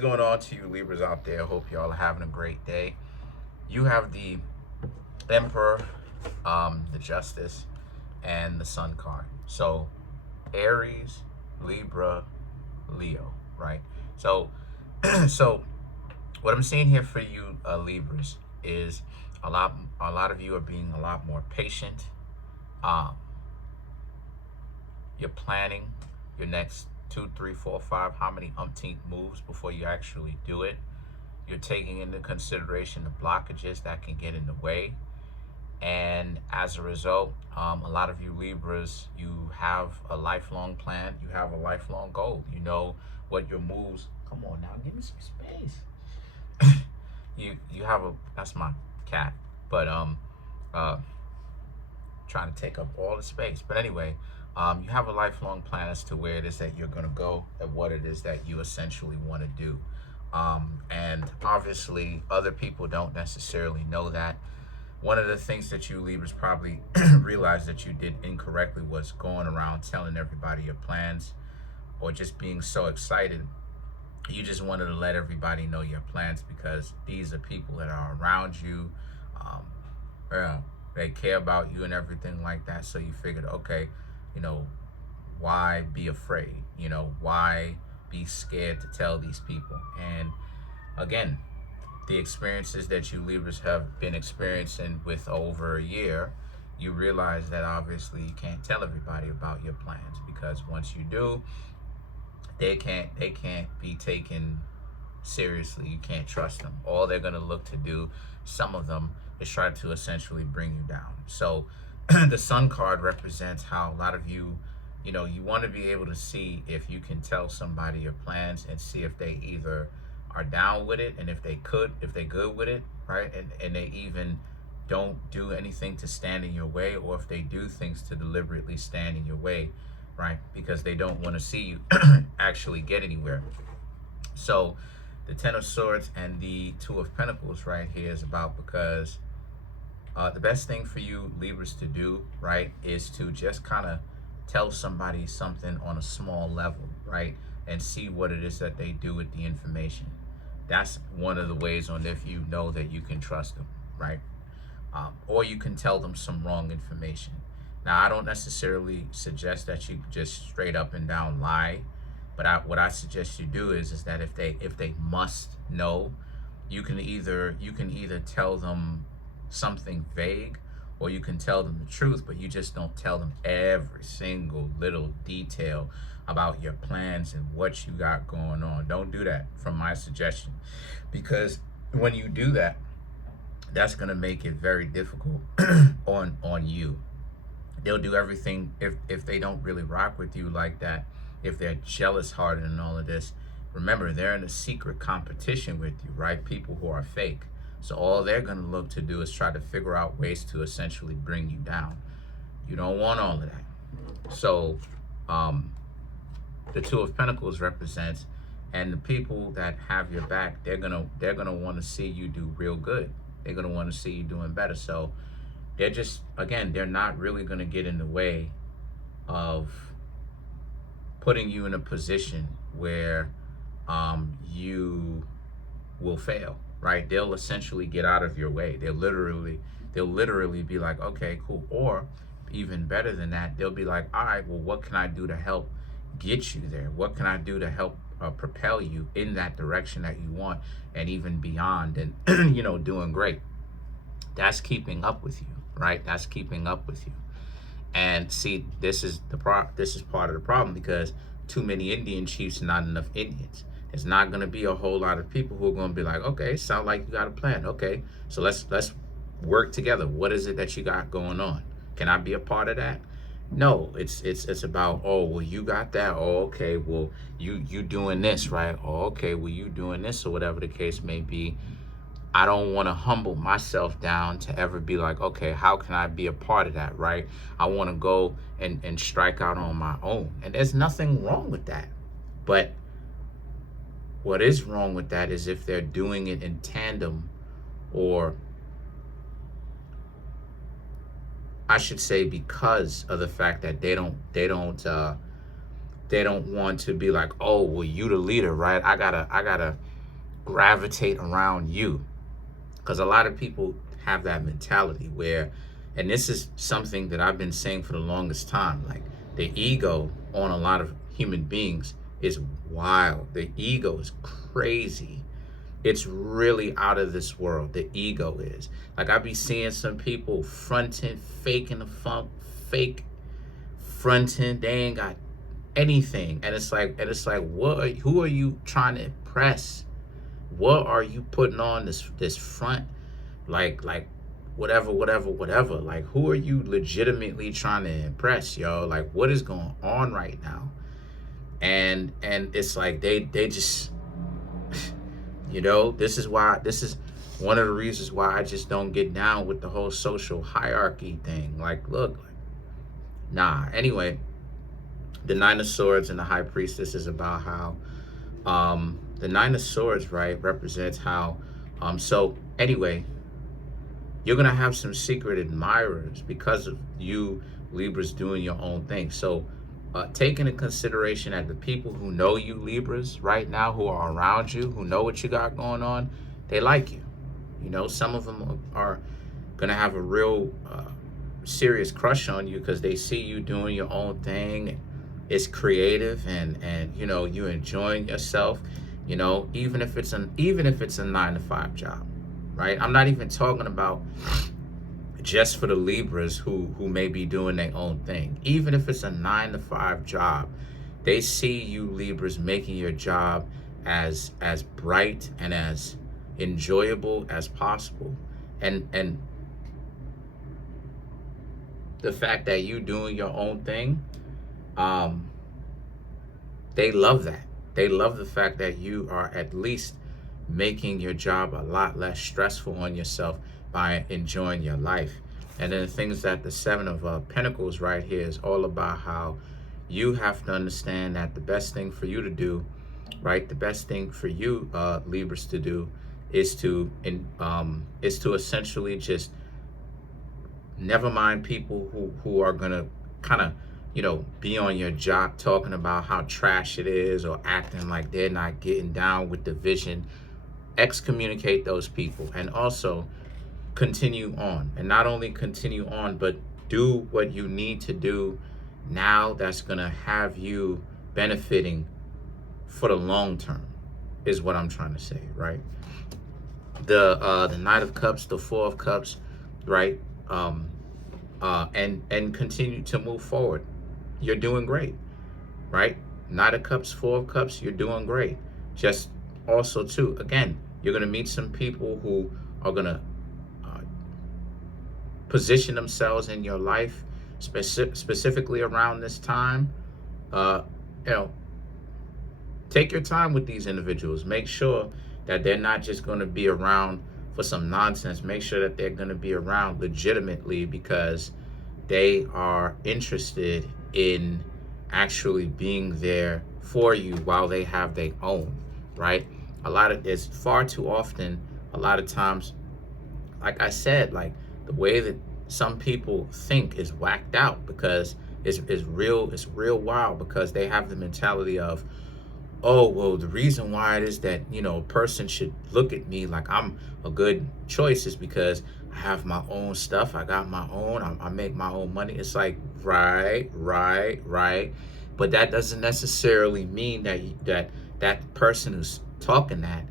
going on to you Libras out there? Hope y'all are having a great day. You have the Emperor, the Justice, and the Sun card. So Aries, Libra, Leo, right? So, so what I'm seeing here for you Libras is a lot of you are being a lot more patient. Um, you're planning your next 2, 3, 4, 5, how many umpteenth moves before you actually do it. You're taking into consideration the blockages that can get in the way. And as a result, a lot of you Libras, you have a lifelong plan. You have a lifelong goal. You know what your moves. Come on now, give me some space. you have a. That's my cat, but trying to take up all the space. But anyway, you have a lifelong plan as to where it is that you're going to go and what it is that you essentially want to do. And obviously, other people don't necessarily know that. One of the things that you Libras probably realized that you did incorrectly was going around telling everybody your plans, or just being so excited. You just wanted to let everybody know your plans because these are people that are around you. They care about you and everything like that. So you figured, okay, why be afraid? Why be scared to tell these people? And again, the experiences that you Libras have been experiencing with over a year, you realize that obviously you can't tell everybody about your plans, because once you do, they can't be taken seriously. You can't trust them. All they're going to look to do, some of them, is try to essentially bring you down. So the Sun card represents how a lot of you, you want to be able to see if you can tell somebody your plans and see if they either are down with it, and if they're good with it, right? And they even don't do anything to stand in your way, or if they do things to deliberately stand in your way, right? Because they don't want to see you actually get anywhere. So the Ten of Swords and the Two of Pentacles right here is about, because the best thing for you Libras to do, right, is to just kind of tell somebody something on a small level, right? And see what it is that they do with the information. That's one of the ways on if you know that you can trust them, right? Or you can tell them some wrong information. Now, I don't necessarily suggest that you just straight up and down lie, but what I suggest you do is that if they must know, you can either tell them something vague, or you can tell them the truth, but you just don't tell them every single little detail about your plans and what you got going on. Don't do that, from my suggestion, because when you do that, that's going to make it very difficult on you. They'll do everything. If they don't really rock with you like that, if they're jealous hearted and all of this, remember, they're in a secret competition with you, right? People who are fake. So all they're going to look to do is try to figure out ways to essentially bring you down. You don't want all of that. So the Two of Pentacles represents, and the people that have your back, they're gonna want to see you do real good. They're gonna want to see you doing better. So they're just, again, they're not really gonna get in the way of putting you in a position where you will fail, right? They'll essentially get out of your way. They'll literally be like, okay, cool. Or even better than that, they'll be like, all right, well, what can I do to help get you there? What can I do to help propel you in that direction that you want, and even beyond, and doing great? That's keeping up with you, right? That's keeping up with you. And see, this is part of the problem, because too many Indian chiefs, not enough Indians. It's not going to be a whole lot of people who are going to be like, okay, sound like you got a plan. Okay, so let's work together. What is it that you got going on? Can I be a part of that? No, it's about, oh, well, you got that. Oh, okay, well, you doing this, right? Oh, okay, well, you doing this, or whatever the case may be. I don't want to humble myself down to ever be like, okay, how can I be a part of that, right? I want to go and strike out on my own. And there's nothing wrong with that. But what is wrong with that is if they're doing it in tandem, or I should say, because of the fact that they don't want to be like, oh, well, you the leader, right? I gotta gravitate around you. Because a lot of people have that mentality where, and this is something that I've been saying for the longest time, like the ego on a lot of human beings is wild. The ego is crazy. It's really out of this world. The ego is. Like I be seeing some people fronting, faking the funk, fake fronting. They ain't got anything. And it's like, who are you trying to impress? What are you putting on this front? Like whatever. Like who are you legitimately trying to impress, yo? Like what is going on right now? And it's like they just this is one of the reasons why I just don't get down with the whole social hierarchy thing. Like, look, nah. Anyway, the Nine of Swords and the High Priestess is about how the Nine of Swords, right, represents how so anyway, you're gonna have some secret admirers because of you Libras doing your own thing. So take into consideration that the people who know you Libras right now, who are around you, who know what you got going on, they like you. Some of them are gonna have a real serious crush on you because they see you doing your own thing. It's creative and you enjoying yourself. Even if it's a 9-to-5 job, right? I'm not even talking about just for the Libras who may be doing their own thing. Even if it's a 9-to-5 job, they see you Libras making your job as bright and as enjoyable as possible. And the fact that you doing your own thing, they love that. They love the fact that you are at least making your job a lot less stressful on yourself by enjoying your life. And then the things that the Seven of Pentacles right here is all about how you have to understand that the best thing for you to do, right? The best thing for you Libras to do is to essentially just never mind people who are gonna kind of be on your job talking about how trash it is or acting like they're not getting down with the vision. Excommunicate those people and also continue on. And not only continue on, but do what you need to do now that's gonna have you benefiting for the long term, is what I'm trying to say, right? The Knight of Cups, the Four of Cups, right? And continue to move forward. You're doing great, right? Knight of Cups, Four of Cups, you're doing great. Just also too, again, you're gonna meet some people who are gonna position themselves in your life, specifically around this time. Take your time with these individuals. Make sure that they're not just gonna be around for some nonsense. Make sure that they're gonna be around legitimately because they are interested in actually being there for you while they have their own, right? There's far too often, a lot of times, like I said, like the way that some people think is whacked out because it's real wild because they have the mentality of, oh, well, the reason why it is that, a person should look at me like I'm a good choice is because I have my own stuff. I got my own, I make my own money. It's like, right. But that doesn't necessarily mean that person who's talking that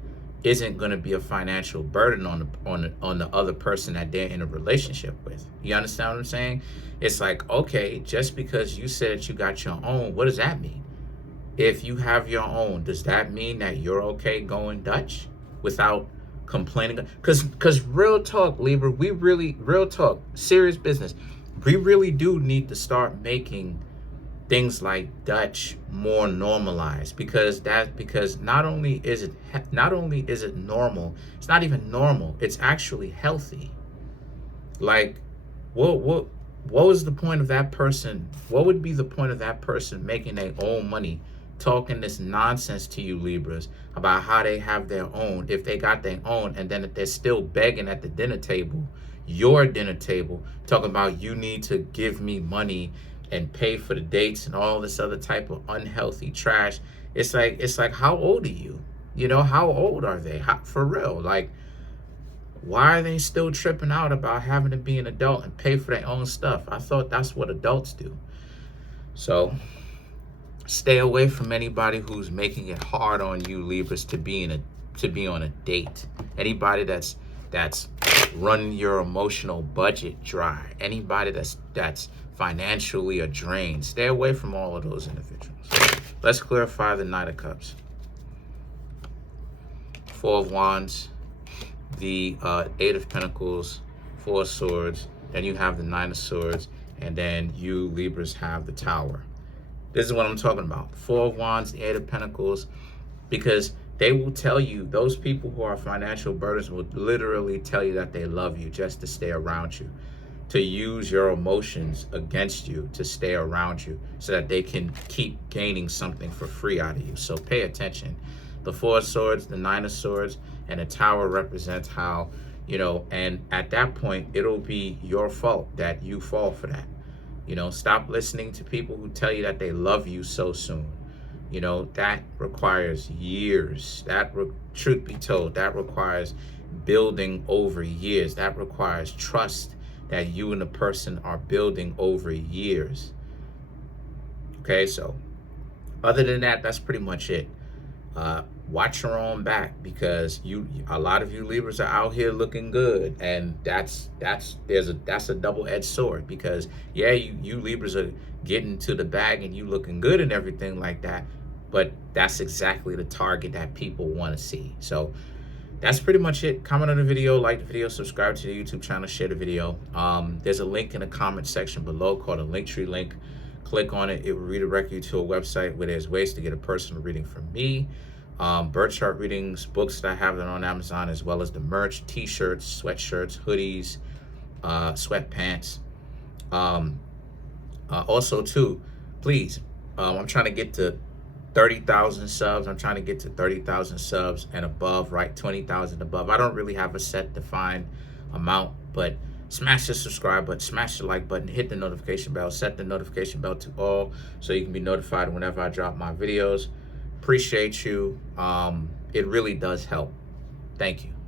isn't going to be a financial burden on the other person that they're in a relationship with. You understand what I'm saying? It's like, okay, just because you said that you got your own, what does that mean? If you have your own, does that mean that you're okay going Dutch without complaining? Because real talk, Libra, real talk, serious business, we really do need to start making things like Dutch more normalized because not only is it normal, it's not even normal, it's actually healthy. Like, what was the point of that person? What would be the point of that person making their own money, talking this nonsense to you Libras about how they have their own, if they got their own, and then if they're still begging at the dinner table, your dinner table, talking about you need to give me money and pay for the dates and all this other type of unhealthy trash? It's like how old are you? You know, how old are they? For real, like, why are they still tripping out about having to be an adult and pay for their own stuff? I thought that's what adults do. So stay away from anybody who's making it hard on you, Libras, to be on a date. Anybody that's running your emotional budget dry. Anybody that's financially a drain. Stay away from all of those individuals. Let's clarify the Knight of Cups. Four of Wands, the Eight of Pentacles, Four of Swords, then you have the Nine of Swords, and then you Libras have the Tower. This is what I'm talking about. Four of Wands, the Eight of Pentacles, because they will tell you, those people who are financial burdens will literally tell you that they love you just to stay around you, to use your emotions against you to stay around you so that they can keep gaining something for free out of you. So pay attention. The Four of Swords, the Nine of Swords, and the Tower represents how, you know, and at that point, it'll be your fault that you fall for that. You know, stop listening to people who tell you that they love you so soon. You know, that requires years. Truth be told, that requires building over years. That requires trust that you and the person are building over years. Okay, so other than that, that's pretty much it. Watch your own back, because a lot of you Libras are out here looking good, and that's a double-edged sword, because yeah, you Libras are getting to the bag and you looking good and everything like that, but that's exactly the target that people want to see. So that's pretty much it. Comment on the video, like the video, subscribe to the YouTube channel, share the video. There's a link in the comment section below called a Linktree link. Click on it. It will redirect you to a website where there's ways to get a personal reading from me, birth chart readings, books that I have that on Amazon, as well as the merch, t-shirts, sweatshirts, hoodies, sweatpants. Also too, please, I'm trying to get to 30,000 subs. I'm trying to get to 30,000 subs and above, right? 20,000 above. I don't really have a set defined amount, but smash the subscribe button, smash the like button, hit the notification bell, set the notification bell to all so you can be notified whenever I drop my videos. Appreciate you. It really does help. Thank you.